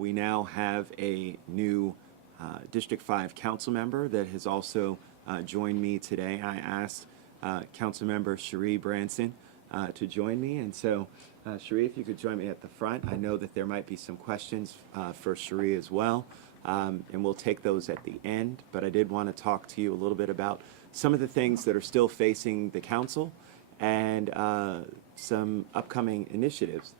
We now have a new District 5 council member that has also joined me today. I asked Councilmember Cherri Branson to join me, and so Cherri, if you could join me at the front. I know that there might be some questions for Cherri as well, and we'll take those at the end, but I did want to talk to you a little bit about some of the things that are still facing the council and some upcoming initiatives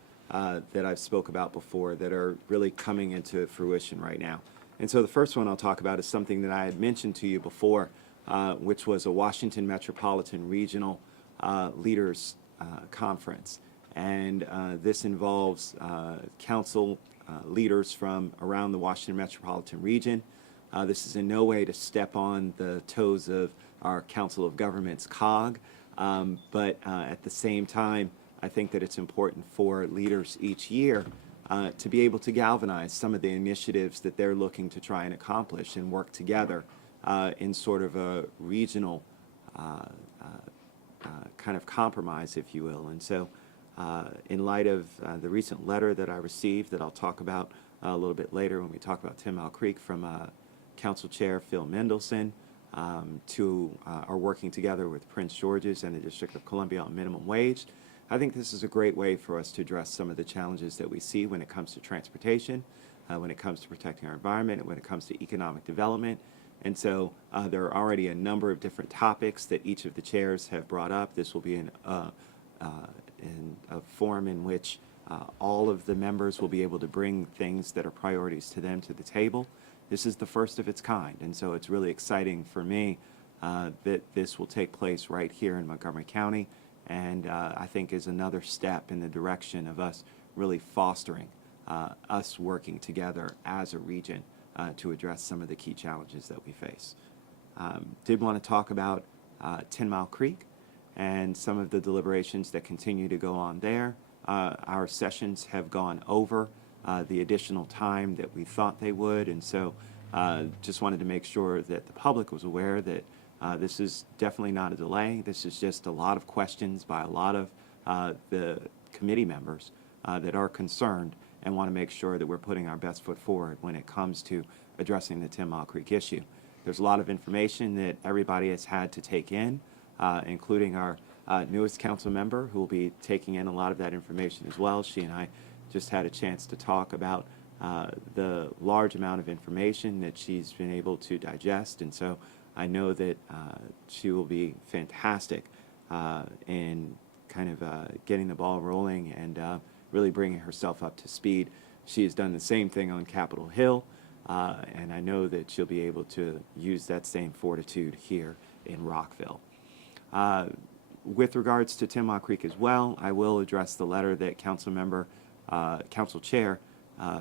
that I've spoke about before that are really coming into fruition right now. And so the first one I'll talk about is something that I had mentioned to you before, which was a Washington Metropolitan Regional Leaders Conference. And this involves council leaders from around the Washington Metropolitan region. This is in no way to step on the toes of our Council of Governments COG, but at the same time, I think that it's important for leaders each year to be able to galvanize some of the initiatives that they're looking to try and accomplish and work together in sort of a regional kind of compromise, if you will. And so in light of the recent letter that I received that I'll talk about a little bit later when we talk about 10 Mile Creek from Council Chair Phil Mendelson, to are working together with Prince George's and the District of Columbia on minimum wage. I think this is a great way for us to address some of the challenges that we see when it comes to transportation, when it comes to protecting our environment, and when it comes to economic development. And so there are already a number of different topics that each of the chairs have brought up. This will be in a forum in which all of the members will be able to bring things that are priorities to them to the table. This is the first of its kind, and so it's really exciting for me that this will take place right here in Montgomery County, and I think is another step in the direction of us really fostering us working together as a region to address some of the key challenges that we face. Did want to talk about 10 Mile Creek and some of the deliberations that continue to go on there. Our sessions have gone over the additional time that we thought they would, and so just wanted to make sure that the public was aware that this is definitely not a delay. This is just a lot of questions by a lot of the committee members that are concerned and want to make sure that we're putting our best foot forward when it comes to addressing the 10 Mile Creek issue. There's a lot of information that everybody has had to take in, including our newest council member, who will be taking in a lot of that information as well. She and I just had a chance to talk about the large amount of information that she's been able to digest, and so I know that she will be fantastic in kind of getting the ball rolling and really bringing herself up to speed. She has done the same thing on Capitol Hill, and I know that she'll be able to use that same fortitude here in Rockville. With regards to 10 Mile Creek as well, I will address the letter that Council Chair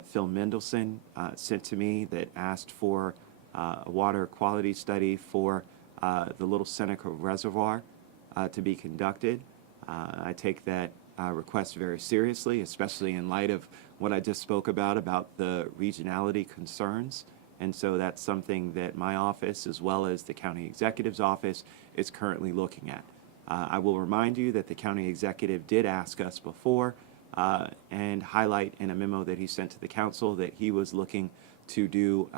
Phil Mendelson sent to me that asked for a water quality study for the Little Seneca Reservoir to be conducted. I take that request very seriously, especially in light of what I just spoke about the regionality concerns. And so that's something that my office, as well as the county executive's office, is currently looking at. I will remind you that the county executive did ask us before and highlight in a memo that he sent to the council that he was looking to do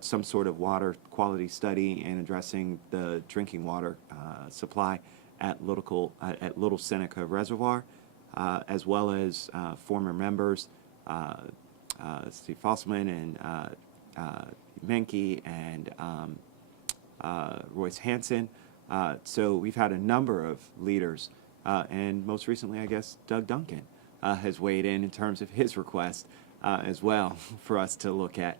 some sort of water quality study in addressing the drinking water supply at Little Seneca Reservoir, as well as former members Steve Fosselman and Menke and Royce Hansen. So we've had a number of leaders, and most recently, I guess, Doug Duncan has weighed in terms of his request as well for us to look at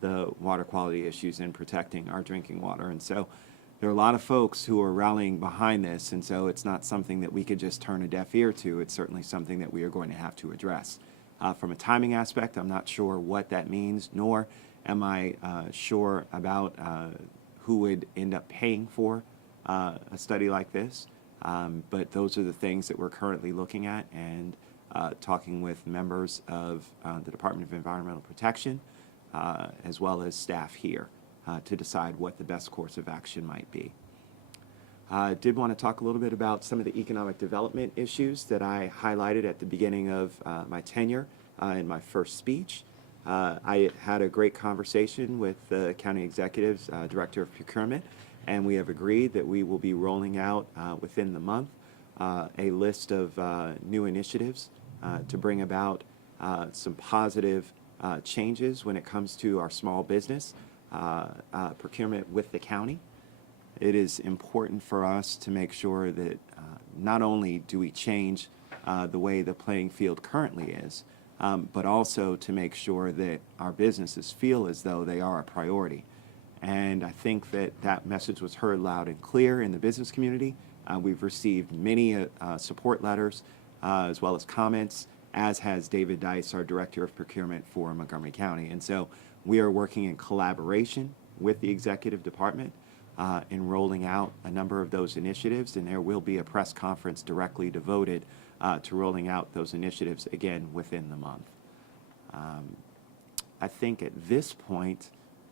the water quality issues in protecting our drinking water. And so there are a lot of folks who are rallying behind this, and so it's not something that we could just turn a deaf ear to. It's certainly something that we are going to have to address. From a timing aspect, I'm not sure what that means, nor am I sure about who would end up paying for a study like this. But those are the things that we're currently looking at and talking with members of the Department of Environmental Protection, as well as staff here to decide what the best course of action might be. I did want to talk a little bit about some of the economic development issues that I highlighted at the beginning of my tenure in my first speech. I had a great conversation with the county executive's director of procurement, and we have agreed that we will be rolling out within the month a list of new initiatives to bring about some positive changes when it comes to our small business procurement with the county. It is important for us to make sure that not only do we change the way the playing field currently is, but also to make sure that our businesses feel as though they are a priority. And I think that that message was heard loud and clear in the business community. We've received many support letters as well as comments, as has David Dice, our Director of Procurement for Montgomery County. And so we are working in collaboration with the Executive Department in rolling out a number of those initiatives, and there will be a press conference directly devoted to rolling out those initiatives again within the month. I think at this point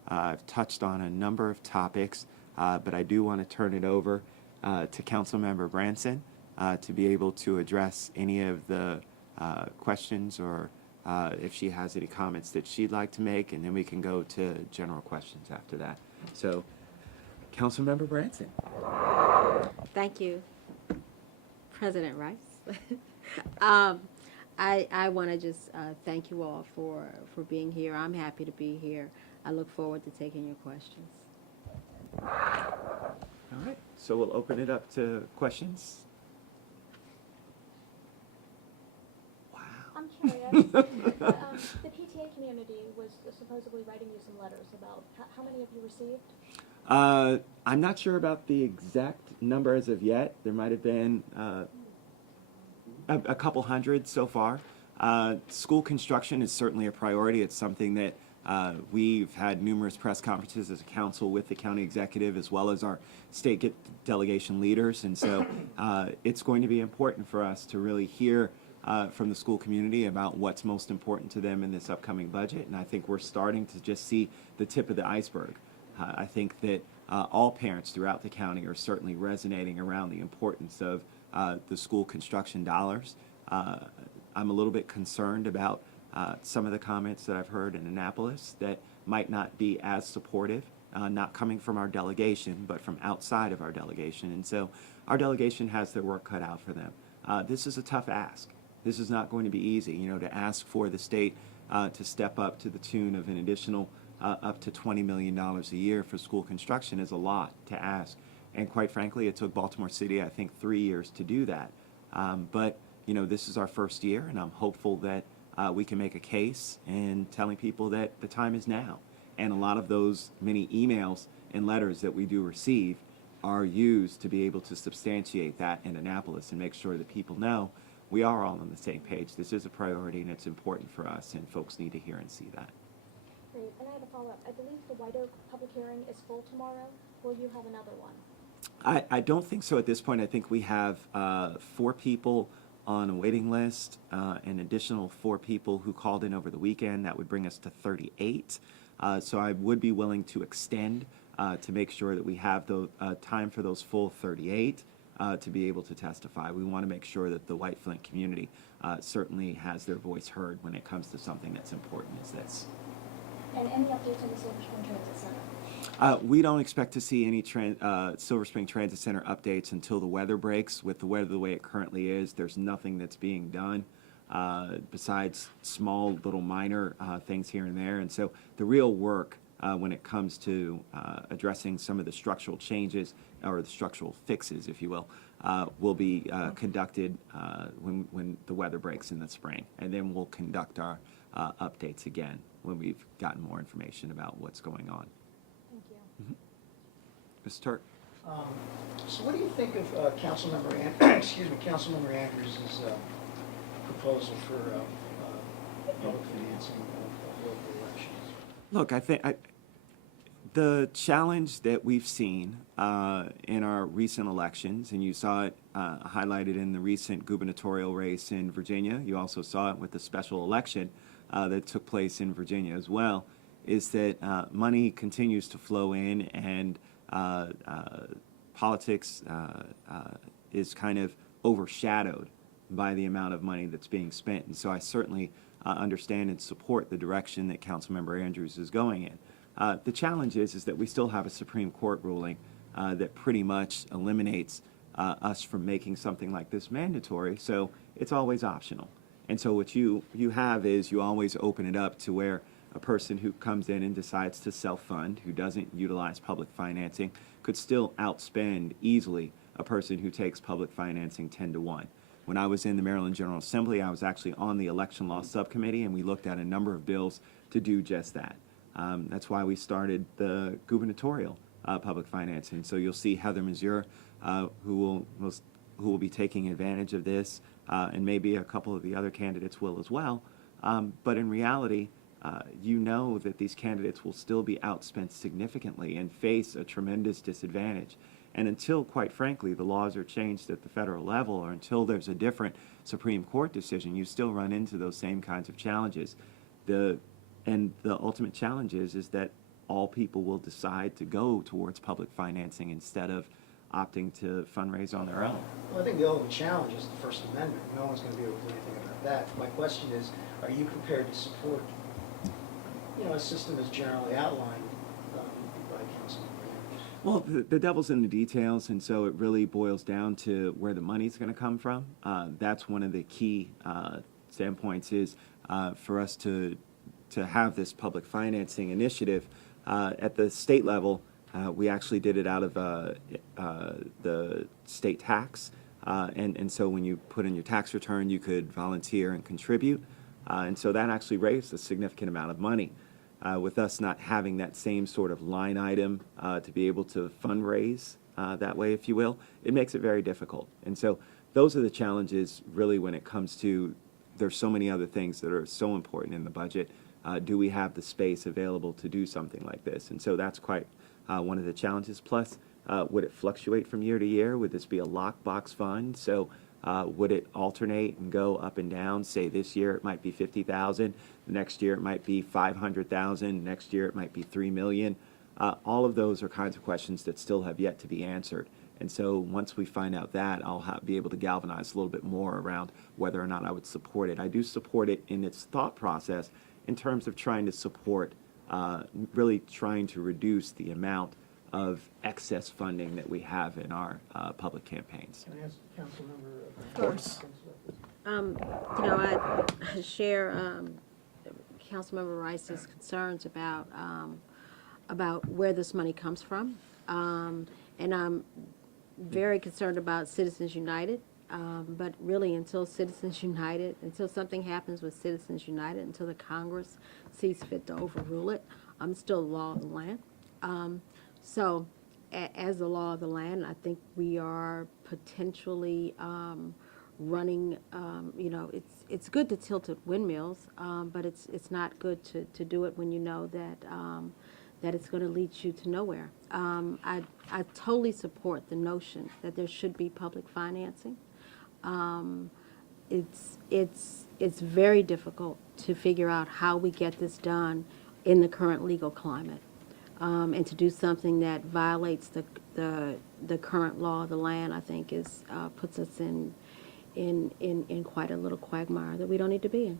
I've touched on a number of topics, but I do want to turn it over to Councilmember Branson to be able to address any of the questions, or if she has any comments that she'd like to make, and then we can go to general questions after that. So, Councilmember Branson. Thank you, President Rice. I want to just thank you all for being here. I'm happy to be here. I look forward to taking your questions. All right, so we'll open it up to questions. Wow. I'm curious. The PTA community was supposedly writing you some letters about how many have you received? I'm not sure about the exact number as of yet. There might have been a couple hundred so far. School construction is certainly a priority. It's something that we've had numerous press conferences as a council with the county executive as well as our state delegation leaders. And so it's going to be important for us to really hear from the school community about what's most important to them in this upcoming budget. And I think we're starting to just see the tip of the iceberg. I think that all parents throughout the county are certainly resonating around the importance of the school construction dollars. I'm a little bit concerned about some of the comments that I've heard in Annapolis that might not be as supportive, not coming from our delegation, but from outside of our delegation. And so our delegation has their work cut out for them. This is a tough ask. This is not going to be easy. You know, to ask for the state to step up to the tune of an additional up to $20 million a year for school construction is a lot to ask. And quite frankly, it took Baltimore City, I think, 3 years to do that. But, you know, this is our first year, and I'm hopeful that we can make a case in telling people that the time is now. And a lot of those many emails and letters that we do receive are used to be able to substantiate that in Annapolis and make sure that people know we are all on the same page. This is a priority, and it's important for us, and folks need to hear and see that. Great. And I have a follow-up. I believe the White Oak public hearing is full tomorrow. Will you have another one? I don't think so at this point. I think we have 4 people on a waiting list, an additional 4 people who called in over the weekend. That would bring us to 38. So I would be willing to extend to make sure that we have the time for those full 38 to be able to testify. We want to make sure that the White Flint community certainly has their voice heard when it comes to something that's important as this. And any updates on the Silver Spring Transit Center? We don't expect to see any Silver Spring Transit Center updates until the weather breaks. With the weather the way it currently is, there's nothing that's being done besides small little minor things here and there. And so the real work when it comes to addressing some of the structural changes or the structural fixes, if you will be conducted when the weather breaks in the spring. And then we'll conduct our updates again when we've gotten more information about what's going on. Thank you. Ms. Turk. So what do you think of Councilmember Andrews' proposal for public financing of local elections? Look, I think the challenge that we've seen in our recent elections, and you saw it highlighted in the recent gubernatorial race in Virginia, you also saw it with the special election that took place in Virginia as well, is that money continues to flow in, and politics is kind of overshadowed by the amount of money that's being spent. And so I certainly understand and support the direction that Councilmember Andrews is going in. The challenge is that we still have a Supreme Court ruling that pretty much eliminates us from making something like this mandatory, so it's always optional. And so what you have is you always open it up to where a person who comes in and decides to self-fund, who doesn't utilize public financing, could still outspend easily a person who takes public financing 10 to 1. When I was in the Maryland General Assembly, I was actually on the Election Law Subcommittee, and we looked at a number of bills to do just that. That's why we started the gubernatorial public financing. So you'll see Heather Mazur, who will be taking advantage of this, and maybe a couple of the other candidates will as well. But in reality, you know that these candidates will still be outspent significantly and face a tremendous disadvantage. And until, quite frankly, the laws are changed at the federal level, or until there's a different Supreme Court decision, you still run into those same kinds of challenges. And the ultimate challenge is that all people will decide to go towards public financing instead of opting to fundraise on their own. Well, I think the ultimate challenge is the First Amendment. No one's going to be able to do anything about that. My question is, are you prepared to support, a system as generally outlined by Councilmember Andrews? Well, the devil's in the details, and so it really boils down to where the money's going to come from. That's one of the key standpoints is for us to have this public financing initiative at the state level. We actually did it out of the state tax, and so when you put in your tax return, you could volunteer and contribute, and so that actually raised a significant amount of money. With us not having that same sort of line item to be able to fundraise that way, if you will, it makes it very difficult. And so those are the challenges really when it comes to, there's so many other things that are so important in the budget. Do we have the space available to do something like this? And so that's quite one of the challenges. Plus, would it fluctuate from year to year? Would this be a lockbox fund? So would it alternate and go up and down? Say this year it might be 50,000, next year it might be 500,000, next year it might be 3 million. All of those are kinds of questions that still have yet to be answered. And so once we find out that, I'll be able to galvanize a little bit more around whether or not I would support it. I do support it in its thought process in terms of trying to support, really trying to reduce the amount of excess funding that we have in our public campaigns. Can I ask Councilmember? Of course. I share Councilmember Rice's concerns about where this money comes from, and I'm very concerned about Citizens United. But really, until Citizens United, until something happens with Citizens United, until the Congress sees fit to overrule it, I'm still the law of the land. So, as the law of the land, I think we are potentially running. It's good to tilt at windmills, but it's not good to do it when you know that it's going to lead you to nowhere. I totally support the notion that there should be public financing. It's very difficult to figure out how we get this done in the current legal climate, and to do something that violates the current law of the land, I think puts us in quite a little quagmire that we don't need to be in.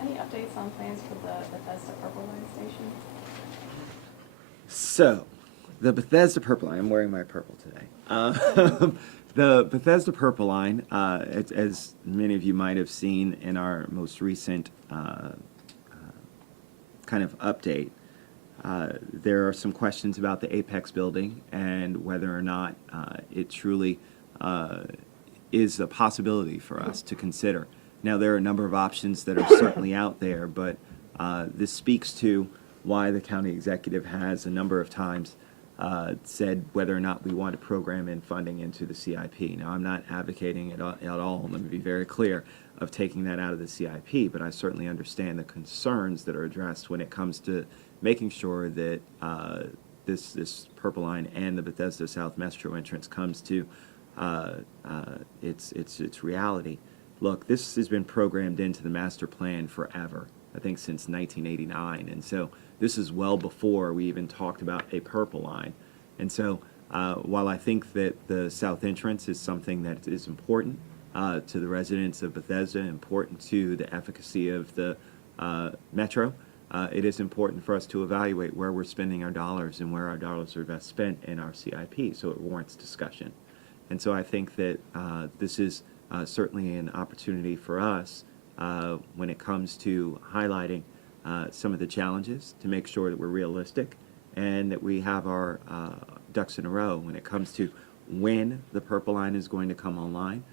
Any updates on plans for the Bethesda Purple Line station? So, the Bethesda Purple Line, I'm wearing my purple today. The Bethesda Purple Line, as many of you might have seen in our most recent kind of update, there are some questions about the Apex building and whether or not it truly is a possibility for us to consider. Now, there are a number of options that are certainly out there, but this speaks to why the county executive has a number of times said whether or not we want to program in funding into the CIP. Now, I'm not advocating at all, let me be very clear, of taking that out of the CIP, but I certainly understand the concerns that are addressed when it comes to making sure that this Purple Line and the Bethesda South Metro entrance comes to its reality. Look, this has been programmed into the master plan forever, I think since 1989, and so this is well before we even talked about a Purple Line. And so while I think that the south entrance is something that is important, to the residents of Bethesda, important to the efficacy of the metro. It is important for us to evaluate where we're spending our dollars and where our dollars are best spent in our CIP, so it warrants discussion. And so I think that this is certainly an opportunity for us when it comes to highlighting some of the challenges, to make sure that we're realistic and that we have our ducks in a row when it comes to when the Purple Line is going to come online,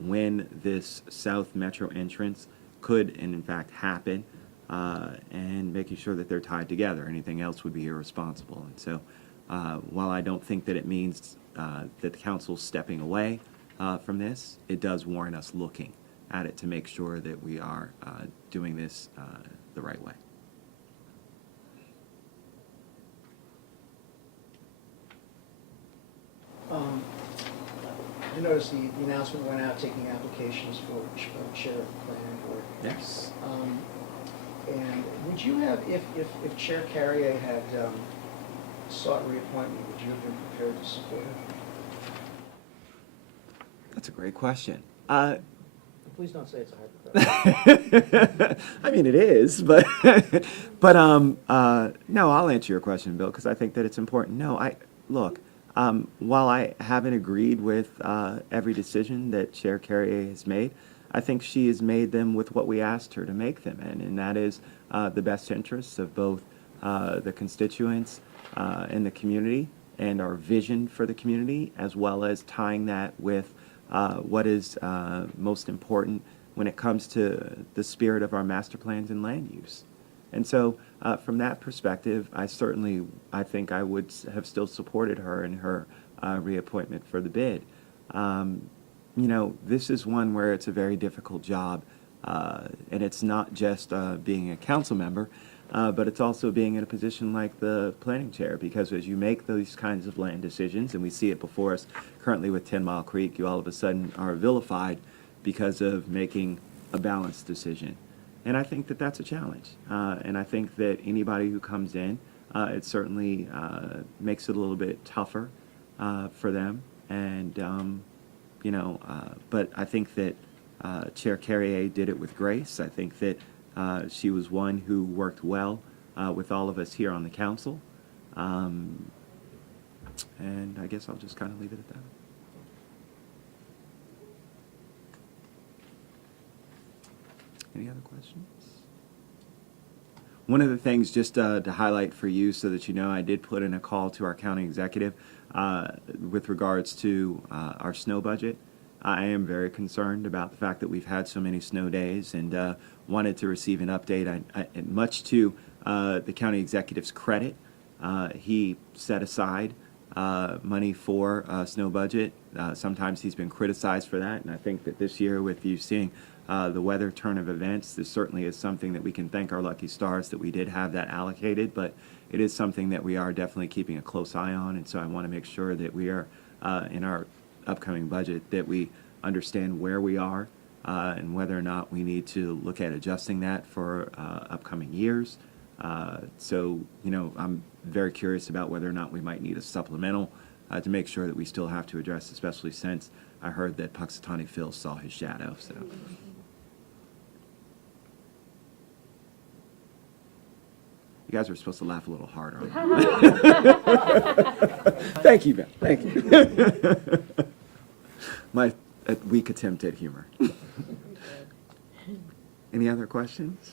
when this South Metro entrance could, and in fact, happen, and making sure that they're tied together. Anything else would be irresponsible. And so while I don't think that it means that the council's stepping away from this, it does warrant us looking at it to make sure that we are doing this the right way. I noticed the announcement went out taking applications for chair of the planning board. Yes. And would you have, if Chair Carrier had sought reappointment, would you have been prepared to support her? That's a great question. Please don't say it's a hypothetical. I mean, it is, but no, I'll answer your question, Bill, because I think that it's important. No, look, while I haven't agreed with every decision that Chair Carrier has made, I think she has made them with what we asked her to make them in, and that is the best interests of both the constituents and the community and our vision for the community, as well as tying that with what is most important when it comes to the spirit of our master plans and land use. And so from that perspective, I think I would have still supported her in her reappointment for the bid. You know, this is one where it's a very difficult job, and it's not just being a council member, but it's also being in a position like the planning chair, because as you make those kinds of land decisions, and we see it before us currently with 10 Mile Creek, you all of a sudden are vilified because of making a balanced decision. And I think that that's a challenge. And I think that anybody who comes in, it certainly makes it a little bit tougher for them. And, you know, but I think that Chair Carrier did it with grace. I think that she was one who worked well with all of us here on the council. And I guess I'll just kind of leave it at that. Any other questions? One of the things, just to highlight for you so that you know, I did put in a call to our county executive with regards to our snow budget. I am very concerned about the fact that we've had so many snow days, and wanted to receive an update. And much to the county executive's credit, he set aside money for snow budget. Sometimes he's been criticized for that, and I think that this year, with you seeing the weather turn of events, this certainly is something that we can thank our lucky stars that we did have that allocated, but it is something that we are definitely keeping a close eye on, and so I want to make sure that we are, in our upcoming budget, that we understand where we are and whether or not we need to look at adjusting that for upcoming years. So, you know, I'm very curious about whether or not we might need a supplemental to make sure that we still have to address, especially since I heard that Puxatawny Phil saw his shadow, so. You guys are supposed to laugh a little harder. Thank you, Ben. Thank you. My weak attempt at humor. Any other questions?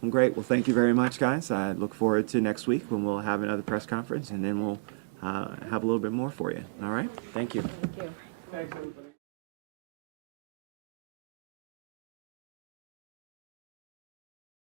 Well, great. Well, thank you very much, guys. I look forward to next week when we'll have another press conference, and then we'll have a little bit more for you. All right? Thank you. Thank you. Thanks, everybody.